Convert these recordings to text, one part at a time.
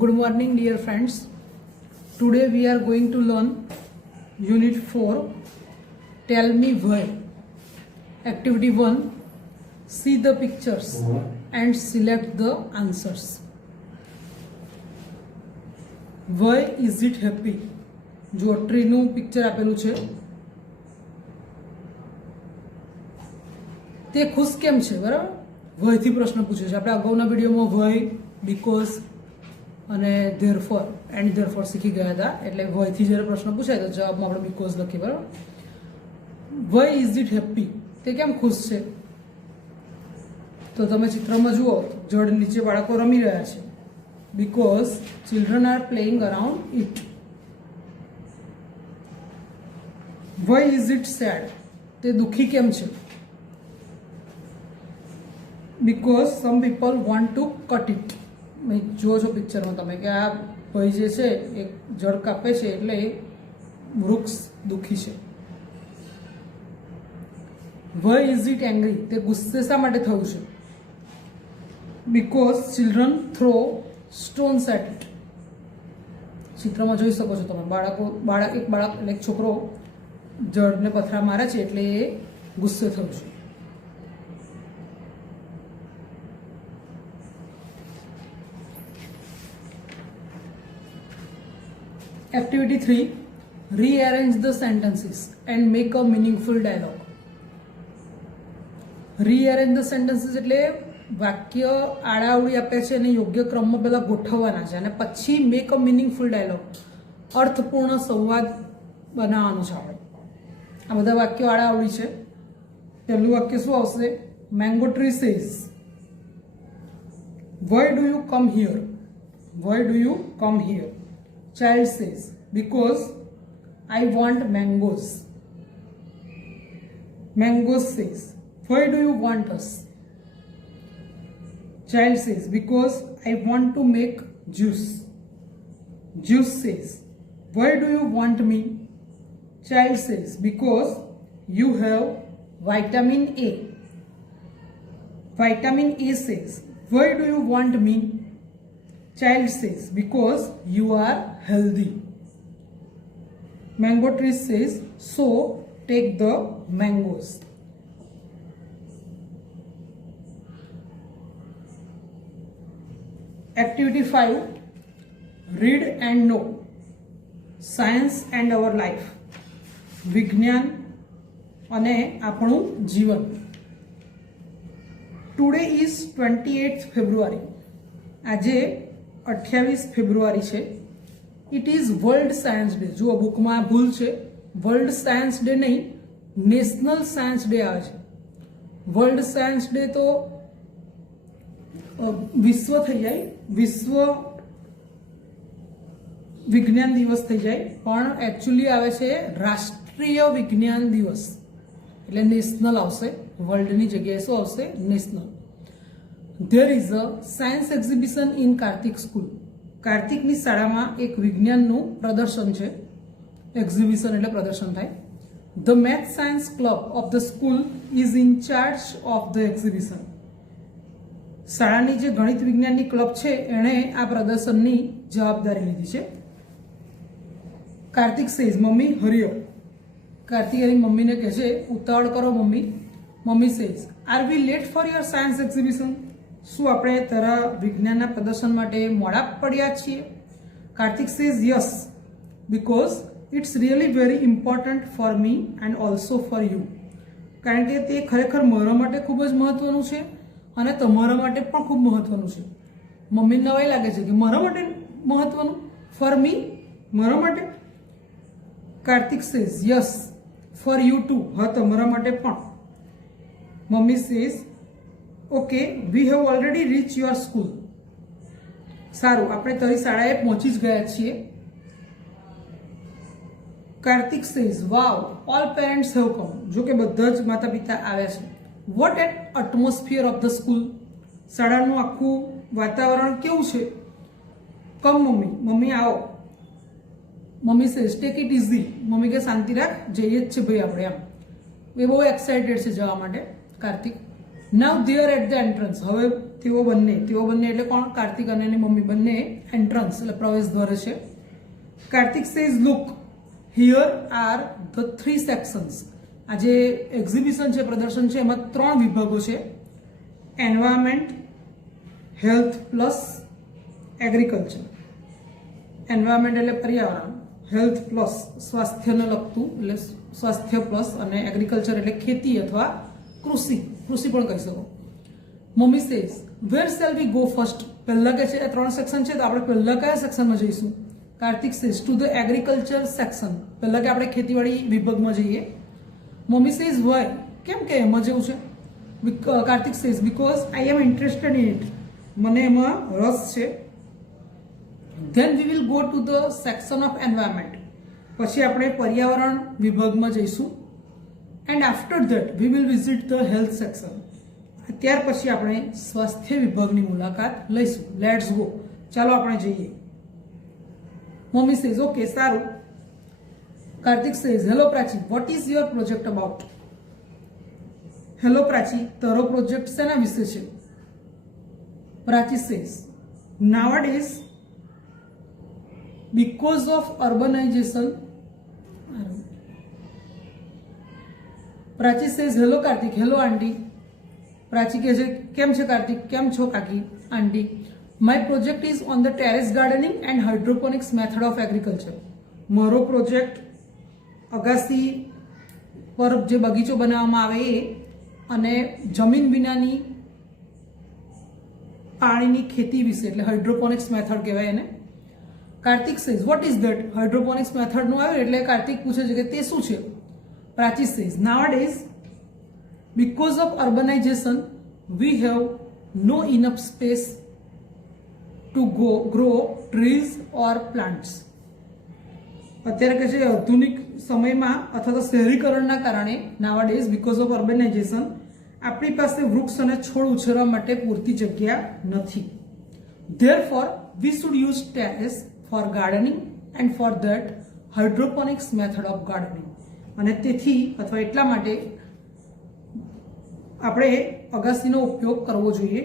Good morning, dear friends. Today we are going to learn Unit 4. Tell me why. Activity 1. See the pictures and select the answers. Why is it happy? જો ટ્રીનું picture આપેલું છે તે ખુશ કેમ છે, બરાબર? વયથી પ્રશ્ન પૂછે છે. આપણે અગાઉના વિડીયોમાં વય, બીકોઝ અને ધેરફોર એન્ડ ધેરફોર શીખી ગયા હતા. એટલે વયથી જ્યારે પ્રશ્ન પૂછાય તો જવાબમાં આપણે બીકોઝ લખીએ, બરાબર? વય ઇઝ ઇટ હેપી, તે કેમ ખુશ છે? તો તમે ચિત્રમાં જુઓ, જળ નીચે બાળકો રમી રહ્યા છે. Because children are playing around it. Why is it sad? તે દુઃખી કેમ છે? Because some people want to cut it. જો છો પિક્ચરમાં તમે કે આ ભાઈ જે છે એક જળ કાપે છે એટલે એ વૃક્ષ દુઃખી છે. Why is it angry? તે ગુસ્સે શા માટે થયું છે? Because children throw stones at it. ચિત્રમાં જોઈ શકો છો તમે, એક બાળક એટલે એક છોકરો જળને પથરા મારે છે એટલે એ ગુસ્સે થયું છે. Activity 3. Rearrange the sentences and make a meaningful dialogue. Rearrange the sentences એટલે વાક્ય આડાઅવળી આપે છે અને યોગ્ય ક્રમમાં પહેલા ગોઠવવાના છે અને પછી મેક અ મિનિંગફુલ ડાયલોગ, અર્થપૂર્ણ સંવાદ બનાવવાનો છે. આપણે આ બધા વાક્યો આડાઅવળી છે. પહેલું વાક્ય શું આવશે? Mango tree says, why do you come here? Why do you come here? Child says, because I want mangoes. Mangoes says, why do you want us? Child says, because I want to make juice. Juice says, why do you want me? Child says, because you have vitamin A. Vitamin A says, why do you want me? Child says, because you are healthy. Mango tree says, so take the mangoes. Activity 5. Read and know. Science and our life. વિજ્ઞાન અને આપણું જીવન. Today is 28th ફેબ્રુઆરી. આજે 28 ફેબ્રુઆરી છે. It is world science day. જુઓ બુકમાં ભૂલ છે, વર્લ્ડ સાયન્સ ડે નહીં, નેશનલ સાયન્સ ડે આવે છે. વર્લ્ડ સાયન્સ ડે તો વિશ્વ થઈ જાય, વિશ્વ વિજ્ઞાન દિવસ થઈ જાય, પણ એકચ્યુઅલી આવે છે રાષ્ટ્રીય વિજ્ઞાન દિવસ, એટલે નેશનલ આવશે. વર્લ્ડની જગ્યાએ શું આવશે? National. There is a science exhibition in Kartik school. કાર્તિકની શાળામાં એક વિજ્ઞાનનું પ્રદર્શન છે. એક્ઝિબિશન એટલે પ્રદર્શન થાય. The math science club of the school is in charge of the exhibition. શાળાની જે ગણિત વિજ્ઞાનની ક્લબ છે એણે આ પ્રદર્શનની જવાબદારી લીધી છે. Kartik says, mummy hurry up. Kartik એની મમ્મીને કહે છે ઉતાવળ કરો mummy. Mummy says, are we late for your science exhibition? શું આપણે તારા વિજ્ઞાનના પ્રદર્શન માટે મોડા પડ્યા છીએ? Kartik says, yes, because it's really very important for me and also for you. કારણ કે તે ખરેખર મારા માટે ખૂબ જ મહત્વનું છે અને તમારા માટે પણ ખૂબ મહત્વનું છે. મમ્મીને નવાઈ લાગે છે કે મારા માટે મહત્વનું, ફોર મી, મારા માટે. Kartik says, yes, for you too, હા તમારા માટે પણ. Mummy says, okay, we have already reach your school. સારું, આપણે તારી શાળાએ પહોંચી જ ગયા છીએ. Kartik says, wow, all parents have come. જો કે બધા જ માતા પિતા આવ્યા છે. What at atmosphere of the school. શાળાનું આખું વાતાવરણ કેવું છે? કમ મમ્મી, મમ્મી આવો. Mummy says, take it easy. Mummy કે શાંતિ રાખ, જઈએ જ છે ભાઈ આપણે. એમ એ બહુ એક્સાઇટેડ છે જવા માટે Kartik. Now they are at the entrance. હવે તેઓ બંને એટલે કોણ? કાર્તિક અને એની મમ્મી બંને એન્ટ્રન્સ એટલે પ્રવેશ દ્વારે છે. Kartik says look here are the 3 sections. આ જે એક્ઝિબિશન છે, પ્રદર્શન છે, એમાં 3 વિભાગો છે: environment, health plus agriculture. Environment એટલે પર્યાવરણ, હેલ્થ પ્લસ સ્વાસ્થ્યને લગતું એટલે સ્વાસ્થ્ય પ્લસ, અને એગ્રીકલ્ચર એટલે ખેતી અથવા કૃષિ પણ કહી શકો. Mummy says where shall we go first. પહેલા કે છે 3 સેક્શન છે, તો આપણે પહેલા કયા સેક્શનમાં જઈશું? Kartik says to the agriculture section. પહેલા કે આપણે ખેતીવાડી વિભાગમાં જઈએ. Mummy says why. કેમ કે એમાં જવું છે? Kartik says because I am interested in it. મને એમાં રસ છે. Then we will go to the section of environment. પછી આપણે પર્યાવરણ વિભાગમાં જઈશું. And after that we will visit the health section. ત્યાર પછી આપણે સ્વાસ્થ્ય વિભાગની મુલાકાત લઈશું. Let's go. ચાલો આપણે જઈએ. મમ્મી સેઝ ઓકે, સારું. Kartik says hello Prachi, what is your project about? Hello Prachi, તારો પ્રોજેક્ટ શેના વિશે છે? Prachi says nowadays because of urbanization. Prachi says hello Kartik, hello aunty. Prachi કહે છે કેમ છે કાર્તિક, કેમ છો કાકી, aunty. My project is on the terrace gardening and hydroponics method of agriculture. મારો પ્રોજેક્ટ અગાસી પર જે બગીચો બનાવવામાં આવે એ અને જમીન વિનાની પાણીની ખેતી વિશે એટલે હાઇડ્રોપોનિક્સ મેથડ કહેવાય એને. Kartik says what is that? Hydroponics મેથડનું આવે એટલે કાર્તિક પૂછે છે કે તે શું છે? Prachi says nowadays because of urbanization we have no enough space to grow trees or plants. અત્યારે કે છે આધુનિક સમયમાં અથવા તો શહેરીકરણના કારણે નાઉઅડેઝ because of urbanization આપણી પાસે વૃક્ષ અને છોડ ઉછેરવા માટે પૂરતી જગ્યા નથી. therefore we should use terrace for gardening and for that hydroponics method of gardening. અને તેથી અથવા એટલા માટે આપણે અગાસીનો ઉપયોગ કરવો જોઈએ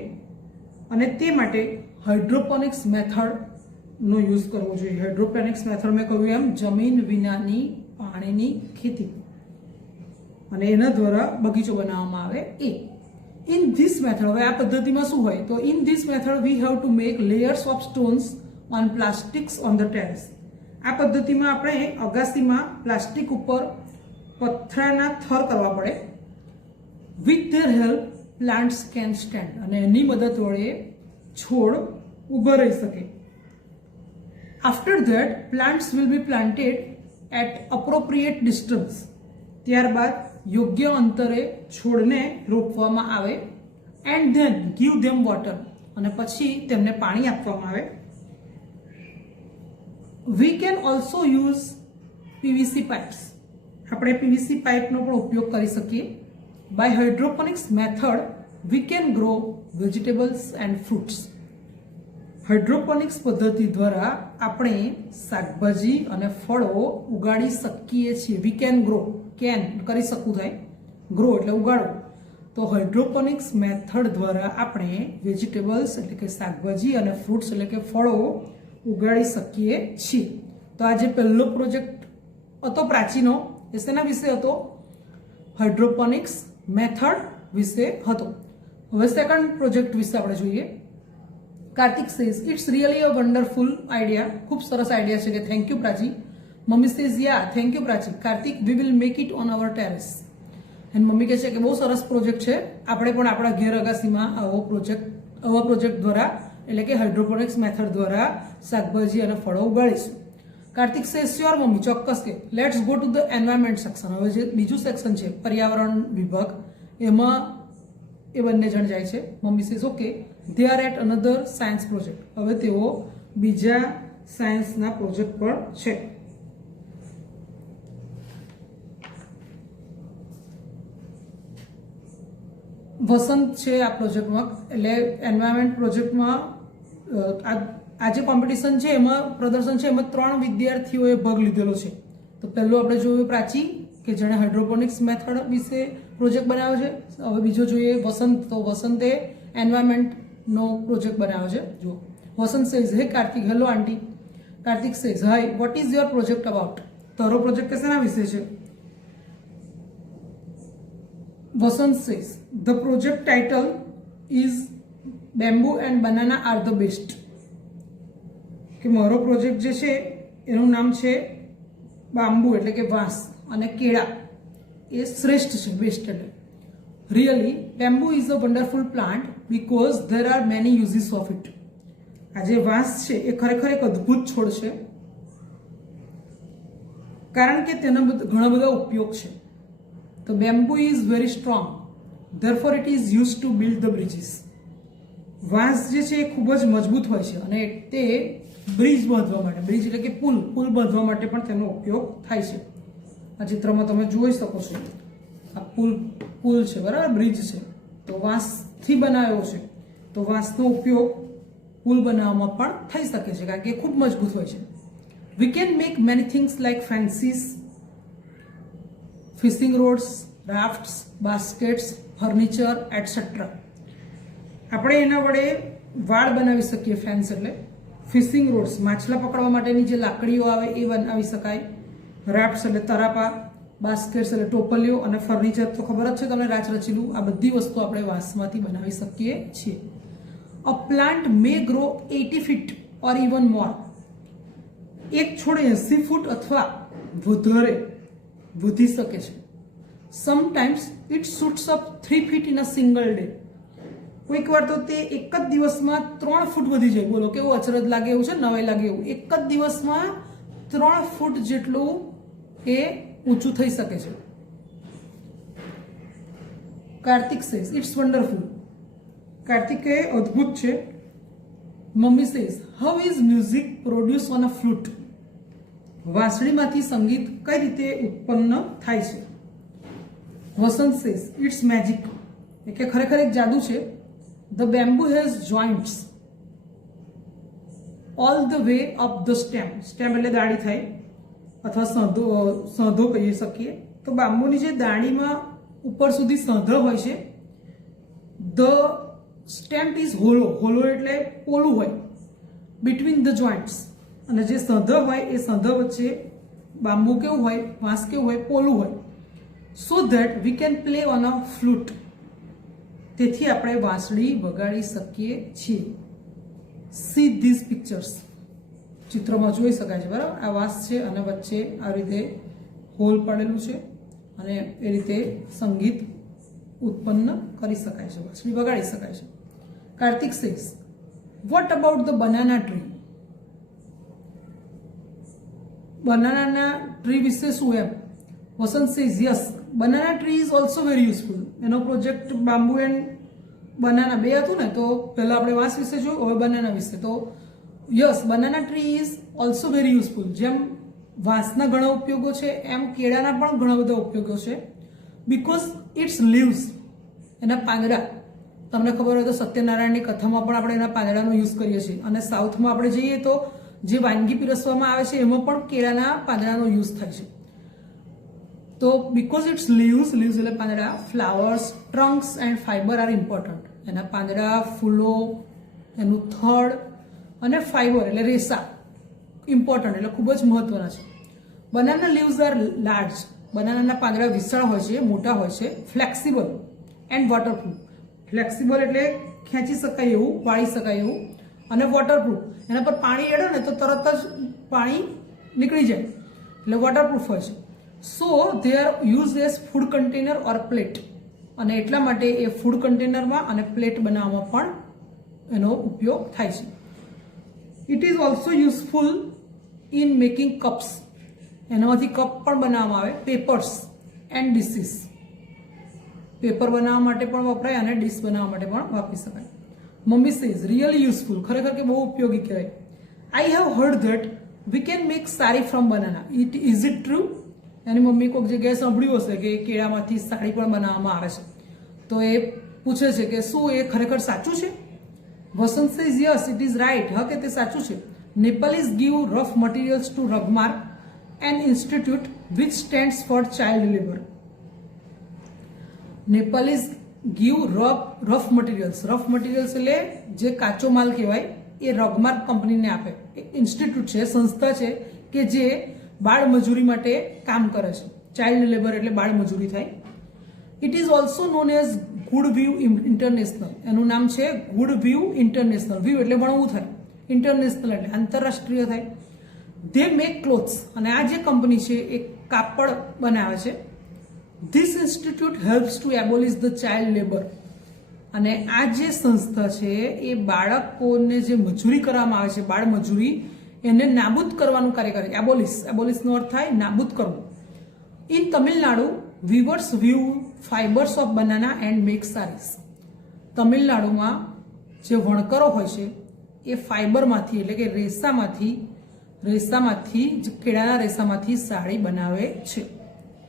અને તે માટે હાઇડ્રોપોનિક્સ મેથડનો યુઝ કરવો જોઈએ. હાઇડ્રોપોનિક્સ મેથડ મેં કહ્યું એમ જમીન વિનાની પાણીની ખેતી અને એના દ્વારા બગીચો બનાવવામાં આવે એ. ઇન ધીસ મેથડ, હવે આ પદ્ધતિમાં શું હોય તો in this method we have to make layers of stones on plastics on the terrace. આ પદ્ધતિમાં આપણે અગાસીમાં પ્લાસ્ટિક ઉપર પથરાના થર કરવા પડે. With their help plants can stand. અને એની મદદ વડે છોડ ઊભા રહી શકે. After that plants will be planted at appropriate distance. ત્યારબાદ યોગ્ય અંતરે છોડને રોપવામાં આવે. And then give them water. અને પછી તેમને પાણી આપવામાં આવે. We can also use PVC pipes. આપણે પીવીસી પાઇપનો પણ ઉપયોગ કરી શકીએ. By hydroponics method we can grow vegetables and fruits. Hydroponics પદ્ધતિ દ્વારા આપણે શાકભાજી અને ફળો ઉગાડી શકીએ છીએ. વી કેન ગ્રો, કેન કરી શકવું થાય, ગ્રો એટલે ઉગાડવું. તો હાઇડ્રોપોનિક્સ મેથડ દ્વારા આપણે વેજીટેબલ્સ એટલે કે શાકભાજી અને ફ્રૂટ્સ એટલે કે ફળો ઉગાડી શકીએ છીએ. તો આ જે પહેલો પ્રોજેક્ટ હતો પ્રાચીનો એ શેના વિશે હતો? હાઇડ્રોપોનિક્સ મેથડ વિશે હતો. હવે સેકન્ડ પ્રોજેક્ટ વિશે આપણે જોઈએ. Kartik says it's really a wonderful idea. ખૂબ સરસ આઈડિયા છે કે thank you Prachi. Mummy says yeah thank you Prachi. Kartik we will make it on our terrace. એન્ડ મમ્મી કહે છે કે બહુ સરસ પ્રોજેક્ટ છે, આપણે પણ આપણા ઘેર અગાસીમાં આવા પ્રોજેક્ટ દ્વારા એટલે કે હાઇડ્રોપોનિક્સ મેથડ દ્વારા શાકભાજી અને ફળો ઉગાડીશું. કાર્તિક સેઝ શ્યોર મમ્મી, ચોક્કસ કે. Let's go to the environment section. હવે જે બીજું સેક્શન છે પર્યાવરણ વિભાગ એમાં એ બંને જણ જાય છે. Mummy says okay. They are at another science project. હવે તેઓ બીજા સાયન્સના પ્રોજેક્ટ પર છે. વસંત છે આ પ્રોજેક્ટમાં એટલે એન્વાયરમેન્ટ પ્રોજેક્ટમાં આ જે કોમ્પિટિશન છે એમાં પ્રદર્શન છે એમાં 3 વિદ્યાર્થીઓએ ભાગ લીધેલો છે. તો પહેલું આપણે જોયું પ્રાચી કે જેણે હાઇડ્રોપોનિક્સ મેથડ વિશે પ્રોજેક્ટ બનાવ્યો છે. હવે બીજો જોઈએ વસંત. તો વસંતે એન્વાયરમેન્ટનો પ્રોજેક્ટ બનાવ્યો છે. જો Vasant says, hey Kartik, hello aunty. Kartik says, hi, what is your project about? તારો પ્રોજેક્ટ શેના વિશે છે? Vasant says, the project title is bamboo and banana are the best. કે મારો પ્રોજેક્ટ જે છે એનું નામ છે બાંબુ એટલે કે વાંસ અને કેળા એ શ્રેષ્ઠ છે, બેસ્ટ એટલે. Really bamboo is a wonderful plant because there are many uses of it. આ જે વાંસ છે એ ખરેખર એક અદ્ભુત છોડ છે કારણ કે તેના ઘણા બધા ઉપયોગ છે. તો bamboo is very strong, therefore it is use to build the bridges. વાંસ જે છે એ ખૂબ જ મજબૂત હોય છે અને તે બ્રિજ બાંધવા માટે, બ્રિજ એટલે કે પુલ બાંધવા માટે પણ તેનો ઉપયોગ થાય છે. આ ચિત્રમાં તમે જોઈ શકો છો, આ પુલ છે, બરાબર, બ્રિજ છે, તો વાંસથી બનાવ્યો છે. તો વાંસનો ઉપયોગ પુલ બનાવવામાં પણ થઈ શકે છે કારણ કે ખૂબ મજબૂત હોય છે. We can make many things like fences, fishing rods, rafts, baskets, furniture etcetera. આપણે એના વડે વાડ બનાવી શકીએ. ફેન્સ એટલે ફિશિંગ રોડ્સ, માછલા પકડવા માટેની જે લાકડીઓ આવે એ બનાવી શકાય. રાફ્ટ્સ એટલે તરાપા, બાસ્કેટ્સ એટલે ટોપલીઓ, અને ફર્નિચર તો ખબર જ છે તમને, રાચરચીલું. આ બધી વસ્તુ આપણે વાંસમાંથી બનાવી શકીએ છીએ. A plant May grow 80 feet or even more. એક છોડ 80 ફૂટ અથવા વધારે વધી શકે છે. Sometimes it shoots up 3 feet in a single day. કોઈક વાર તો તે એક જ દિવસમાં 3 ફૂટ વધી જાય. બોલો કેવું અચરજ લાગે એવું છે, નવાઈ લાગે એવું. એક જ દિવસમાં 3 ફૂટ જેટલું એ ઊંચું થઈ શકે છે. Kartik says, it's wonderful. કાર્તિકે અદ્ભુત છે. Mummy says, how is music produce on a flute. વાંસળીમાંથી સંગીત કઈ રીતે ઉત્પન્ન થાય છે? Vasant says, it's magic. કે ખરેખર એક જાદુ છે. The bamboo has joints all the way up the stem. Stem એટલે દાળી થાય અથવા સાંધો કહી શકીએ. તો બાંબુની જે દાણીમાં ઉપર સુધી સાંધો હોય છે, the stem is hollow. Hollow એટલે પોલું હોય, બિટવીન ધ જોઇન્ટ્સ. અને જે સાંધો હોય એ સાંધો વચ્ચે બાંબુ કેવું હોય, વાંસ કેવું હોય, પોલું હોય. So that we can play on a flute. તેથી આપણે વાંસળી વગાડી શકીએ છીએ. See these pictures. ચિત્રમાં જોઈ શકાય છે, બરાબર. આ વાંસ છે અને વચ્ચે આ રીતે હોલ પડેલું છે અને એ રીતે સંગીત ઉત્પન્ન કરી શકાય છે, વાંસળી વગાડી શકાય છે. Kartik says, what about the banana tree. બનાનાના ટ્રી વિશે શું એમ? Vasant says, yes, banana tree is also very useful. એનો પ્રોજેક્ટ બાંબુ એન્ડ બનાના બે હતું ને, તો પહેલા આપણે વાંસ વિશે જોયું, હવે બનાના વિશે. તો yes, banana tree is also very useful. જેમ વાંસના ઘણા ઉપયોગો છે એમ કેળાના પણ ઘણા બધા ઉપયોગો છે. બીકોઝ ઇટ્સ લીવ્સ, એના પાંદડા. તમને ખબર હોય તો સત્યનારાયણની કથામાં પણ આપણે એના પાંદડાનો યુઝ કરીએ છીએ. અને સાઉથમાં આપણે જઈએ તો જે વાનગી પીરસવામાં આવે છે એમાં પણ કેળાના પાંદડાનો યુઝ થાય છે. તો બીકોઝ ઇટ્સ લીવ્સ, લીવ્સ એટલે પાંદડા, flowers, trunks and fibre are important. એના પાંદડા, ફૂલો, એનું થડ અને ફાઈબર એટલે રેસા ઇમ્પોર્ટન્ટ એટલે ખૂબ જ મહત્વના છે. Banana leaves are large. બનાનાના પાંદડા વિશાળ હોય છે, મોટા હોય છે. Flexible and waterproof. ફ્લેક્સિબલ એટલે ખેંચી શકાય એવું, વાળી શકાય એવું. અને વોટરપ્રૂફ, એના પર પાણી એડો ને તો તરત જ પાણી નીકળી જાય એટલે વોટરપ્રૂફ હોય છે. So they are use as food container or plate. અને એટલા માટે એ ફૂડ કન્ટેનરમાં અને પ્લેટ બનાવવામાં પણ એનો ઉપયોગ થાય છે. It is also useful in making cups. એનામાંથી કપ પણ બનાવવામાં આવે. Papers and dishes. પેપર બનાવવા માટે પણ વપરાય અને ડીશ બનાવવા માટે પણ વાપરી શકાય. Mummy says, really useful. ખરેખર કે બહુ ઉપયોગી કહેવાય. I have heard that we can make sari from banana. It is it true? Any mummy કોઈક જગ્યાએ સાંભળ્યું હશે કે કેળામાંથી સાડી પણ બનાવવામાં આવે છે. તો એ પૂછે છે કે શું એ ખરેખર સાચું છે? Vasant says, yes, it is right. હા, કે તે સાચું છે. Nepalese give rough materials to Rugmark an institute which stands for child labor. Nepalese give rough materials. Rough materials એટલે જે કાચો માલ કહેવાય એ રગમાર્ક કંપનીને આપે. એક ઇન્સ્ટિટ્યૂટ છે, સંસ્થા છે કે જે બાળ મજૂરી માટે કામ કરે છે. ચાઇલ્ડ લેબર એટલે બાળ મજૂરી થાય. It is also known as good view international. એનું નામ છે ગુડ વ્યૂ ઇન્ટરનેશનલ. વ્યૂ એટલે ભણવું થાય, ઇન્ટરનેશનલ એટલે આંતરરાષ્ટ્રીય થાય. દે મેક ક્લોથ્સ, અને આ જે કંપની છે એ કાપડ બનાવે છે. This institute helps to abolish the child labour. અને આ જે સંસ્થા છે એ બાળકોને જે મજૂરી કરવામાં આવે છે, બાળ મજૂરી, એને નાબૂદ કરવાનું કાર્ય કરે. એબોલિશનો અર્થ થાય નાબૂદ કરવું. In Tamil Nadu weavers view fibres of banana and make saris. તમિલનાડુમાં જે વણકરો હોય છે એ ફાઇબરમાંથી એટલે કે રેસામાંથી કેળાના રેસામાંથી સાડી બનાવે છે.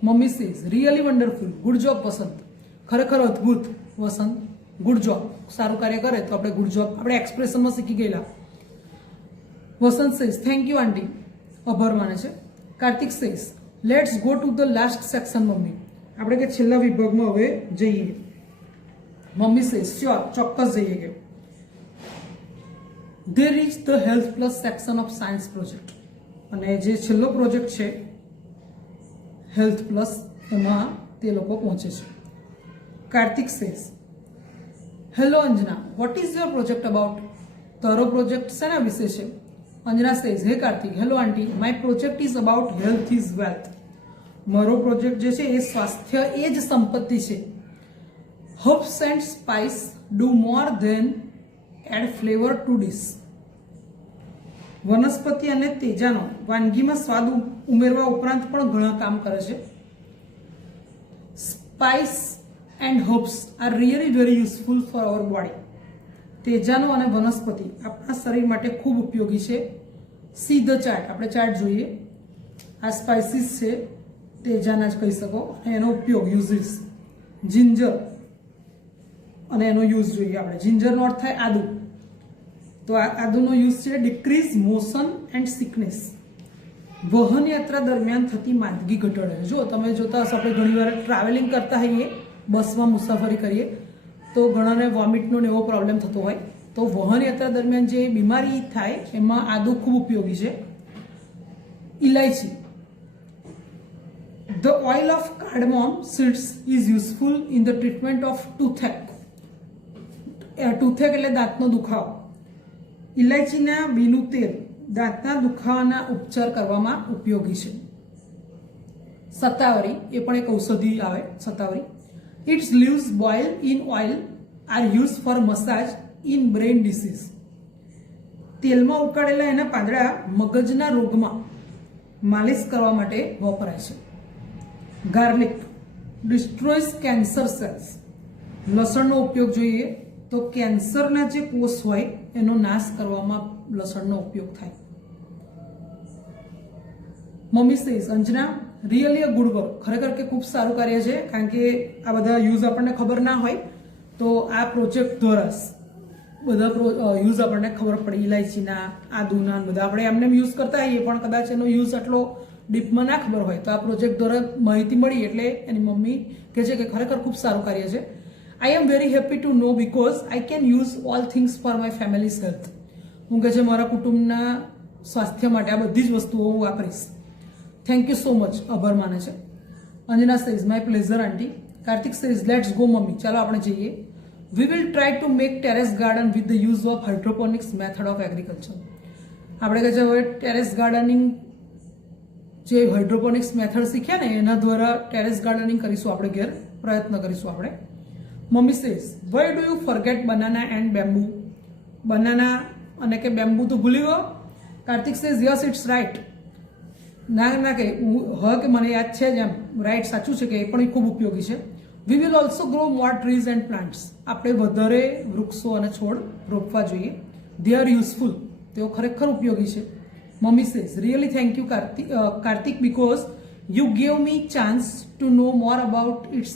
Mummy says really wonderful, good job Vasant. ખરેખર અદ્ભુત વસંત, ગુડ જોબ. સારું કાર્ય કરે તો આપણે ગુડ જોબ આપણે એક્સપ્રેશનમાં શીખી ગયેલા. વસંત સેઝ થેન્ક યુ આંટી, આભાર માને છે. Kartik says let's go to the last section mummy. આપણે કે છેલ્લા વિભાગમાં હવે જઈએ. મમ્મી સેઝ શ્યોર, ચોક્કસ જઈએ. કે there is the health plus section of science project. અને જે છેલ્લો પ્રોજેક્ટ છે હેલ્થ પ્લસ, એમાં તે લોકો પહોંચે છે. Kartik says hello Anjana, what is your project about? તારો પ્રોજેક્ટ શેના વિશે છે? Anjana says hey Kartik, hello aunty, my project is about health is wealth. મારો પ્રોજેક્ટ જે છે એ સ્વાસ્થ્ય એ જ સંપત્તિ છે. Herbs and spice do more than add flavour to dish. વનસ્પતિ અને તેજાનો વાનગીમાં સ્વાદ ઉમેરવા ઉપરાંત પણ ઘણા કામ કરે છે. Spice and herbs are really very useful for our body. તેજાનો અને વનસ્પતિ આપણા શરીર માટે ખૂબ ઉપયોગી છે. સી ધ ચાર્ટ, આપણે ચાર્ટ જોઈએ. આ સ્પાઇસીસ છે, તેજાના જ કહી શકો. અને એનો ઉપયોગ યુઝીસ, જિંજર, અને એનો યુઝ જોઈએ આપણે. જિંજરનો અર્થ થાય આદુ, તો આ આદુનો યુઝ છે ડિક્રીઝ મોશન એન્ડ સિકનેસ. વહન યાત્રા દરમિયાન થતી માંદગી ઘટાડે. જો તમે જોતા હશો, આપણે ઘણી વાર ટ્રાવેલિંગ કરતા હોઈએ, બસમાં મુસાફરી કરીએ તો ઘણાને વોમિટનો ને એવો પ્રોબ્લેમ થતો હોય, તો વહન યાત્રા દરમિયાન જે બીમારી થાય એમાં આદુ ખૂબ ઉપયોગી છે. ઇલાયચી, the oil of cardamom seeds is useful in the treatment of toothache. Toothache એટલે દાંતનો દુખાવો. ઇલાયચીના બીનું તેલ દાંતના દુખાવાના ઉપચાર કરવામાં ઉપયોગી છે. સત્તાવરી, એ પણ એક ઔષધિ આવે. Shatavari, its leaves boil in oil are use for massage in brain disease. તેલમાં ઉકાળેલા એના પાંદડા મગજના રોગમાં માલિશ કરવા માટે વપરાય છે. Garlic destroys cancer cells. લસણનો ઉપયોગ જોઈએ તો કેન્સરના જે કોષ હોય એનો નાશ કરવામાં લસણનો ઉપયોગ થાય. Mummy says Anjana really a good work. ખરેખર કે ખૂબ સારું કાર્ય છે, કારણ કે આ બધા યુઝ આપણને ખબર ના હોય તો આ પ્રોજેક્ટ દ્વારા બધા યુઝ આપણને ખબર પડે. ઇલાયચીના, આદુના બધા આપણે એમને યુઝ કરતા હોઈએ, પણ કદાચ એનો યુઝ આટલો ડીપમાં ના ખબર હોય તો આ પ્રોજેક્ટ દ્વારા માહિતી મળી એટલે એની મમ્મી કહે છે કે ખરેખર ખૂબ સારું કાર્ય છે. I am very happy to know because I can use all things for my family's health. હું કહે છે મારા કુટુંબના સ્વાસ્થ્ય માટે આ બધી જ વસ્તુઓ હું વાપરીશ. થેન્ક યુ સો મચ, આભાર માને છે. Anjana says my pleasure aunty. Kartik says let's go mummy, ચાલો આપણે જઈએ. We will try to make terrace garden with the use of hydroponics method of agriculture. આપણે કહે છે હવે ટેરેસ ગાર્ડનિંગ, જે હાઇડ્રોપોનિક્સ મેથડ શીખ્યા ને એના દ્વારા ટેરેસ ગાર્ડનિંગ કરીશું આપણે ઘેર, પ્રયત્ન કરીશું આપણે. Mummy says why do you forget banana and bamboo. Banana અને કે બેમ્બુ તો ભૂલી ગયો. Kartik says yes it's right. ના કે હ કે મને યાદ છે જ એમ, રાઈટ, સાચું છે કે એ પણ ખૂબ ઉપયોગી છે. We will also grow more trees and plants. આપણે વધારે વૃક્ષો અને છોડ રોપવા જોઈએ. દે આર યુઝફુલ, તેઓ ખરેખર ઉપયોગી છે. Mummy says really thank you Kartik because you gave me chance to know more about its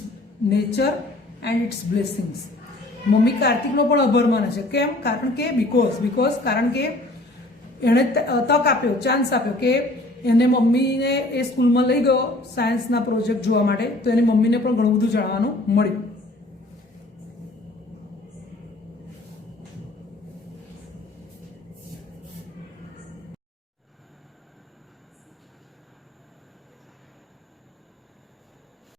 nature and its blessings. Mummy કાર્તિકનો પણ આભાર માને છે. કેમ? કારણ કે બીકોઝ કારણ કે એણે તક આપ્યો, ચાન્સ આપ્યો કે એને મમ્મીને એ સ્કૂલમાં લઈ ગયો સાયન્સના પ્રોજેક્ટ જોવા માટે, તો એની મમ્મીને પણ ઘણું બધું જાણવાનું મળ્યું.